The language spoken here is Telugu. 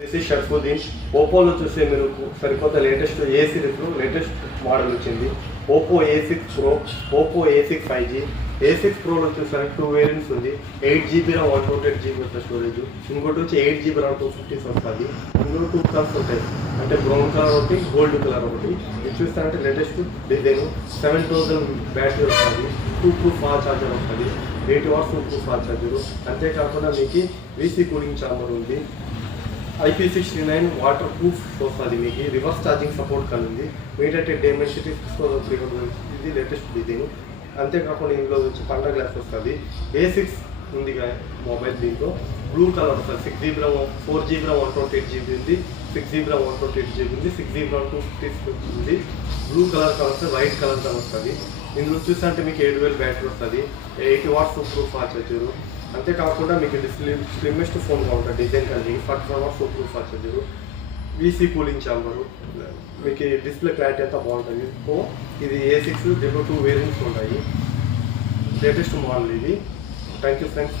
షర్ఫుద్దీన్ ఓపోలో చూస్తే మీరు సరికొత్త లేటెస్ట్ ఏ సిరీస్లో లేటెస్ట్ మోడల్ వచ్చింది. Oppo A6 Pro, Oppo A6 5G. A6 Proలో చూసారంటే 2 వేరియంట్స్ ఉంది. 8GB RAM 128GB స్టోరేజ్, ఇంకోటి వచ్చి 8GB RAM 256 వస్తుంది. ఇందులో 2 కలర్స్ ఉంటాయి, అంటే బ్రౌన్ కలర్ ఒకటి, గోల్డ్ కలర్ ఒకటి. ఇది చూస్తారంటే లేటెస్ట్ డిజైన్. 7000 బ్యాటరీ వస్తుంది, 2 proof ఫాస్ట్ ఛార్జర్ వస్తుంది, 8 watts 2 proof ఫాస్ట్ ఛార్జర్. అంతేకాకుండా మీకు వీసీ కూలింగ్ ఛాంబర్ ఉంది, IP69 వాటర్ ప్రూఫ్ వస్తుంది, మీకు రివర్స్ ఛార్జింగ్ సపోర్ట్ కలిగింది. మీడియాటెక్ డైమెన్సిటీ 6300 ఇది లేటెస్ట్ డిజైన్. అంతేకాకుండా ఇందులో వచ్చి పండగ గ్లాస్ వస్తుంది. A6 ఉంది మొబైల్, దీంట్లో బ్లూ కలర్ వస్తుంది. 6GB RAM 4GB RAM 128GB ఉంది, 6GB RAM 128GB ఉంది, 6GB RAM 256 ఉంది. బ్లూ కలర్ వస్తుంది, వైట్ కలర్ వస్తుంది. ఇందులో చూస్తుంటే మీకు 7000 బ్యాటరీ వస్తుంది, 80 watts ప్రూఫ్ ఫాస్ట్ ఛార్జర్. అంతేకాకుండా మీకు స్లిమ్మెస్ట్ ఫోన్గా ఉంటుంది, డిజైన్ కలిగి 41 watts proof fast charger, VC cooling chamber. మీకు డిస్ప్లే క్లారిటీ అంతా బాగుంటుంది. ఇది A6, దీంట్లో 2 వేరియంట్స్ ఉంటాయి. లేటెస్ట్ మోడల్ ఇది. Thank you friends.